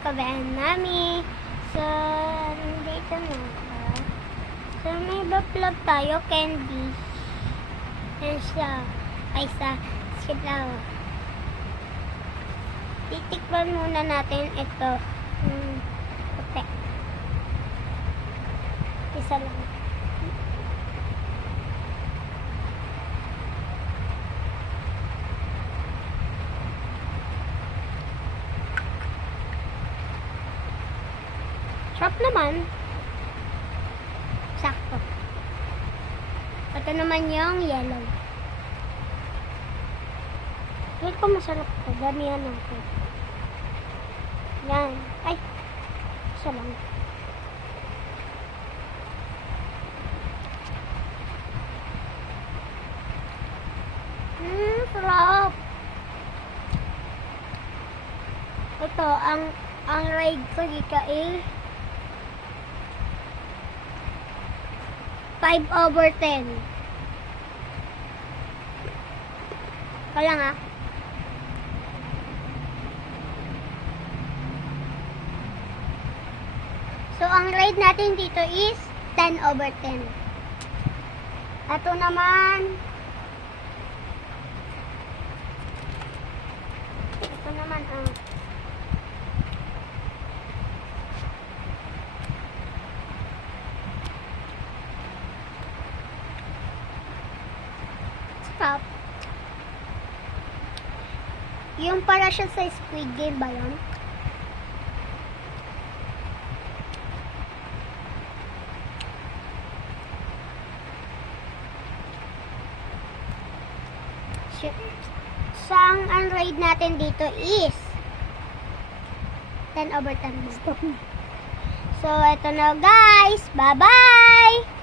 kabayan namin. So, nandito na ako. So, may baplog tayo, candy. Yan siya. Ay, sila. Titikman muna natin ito. Puti. Isa lang. Sarap naman. Sakto. Ito naman yung yellow. Ito masarap ito. Damihan natin. Yan. Ay. Isa lang. Sarap. Ito, ang ride ko dito eh 5/10. Kaya nga. So, ang ride natin dito is 10/10. Ito naman ang stop. Yung para siya sa Squid Game ba yun? So, ang ride natin dito is 10/10. So, ito na guys. Bye-bye!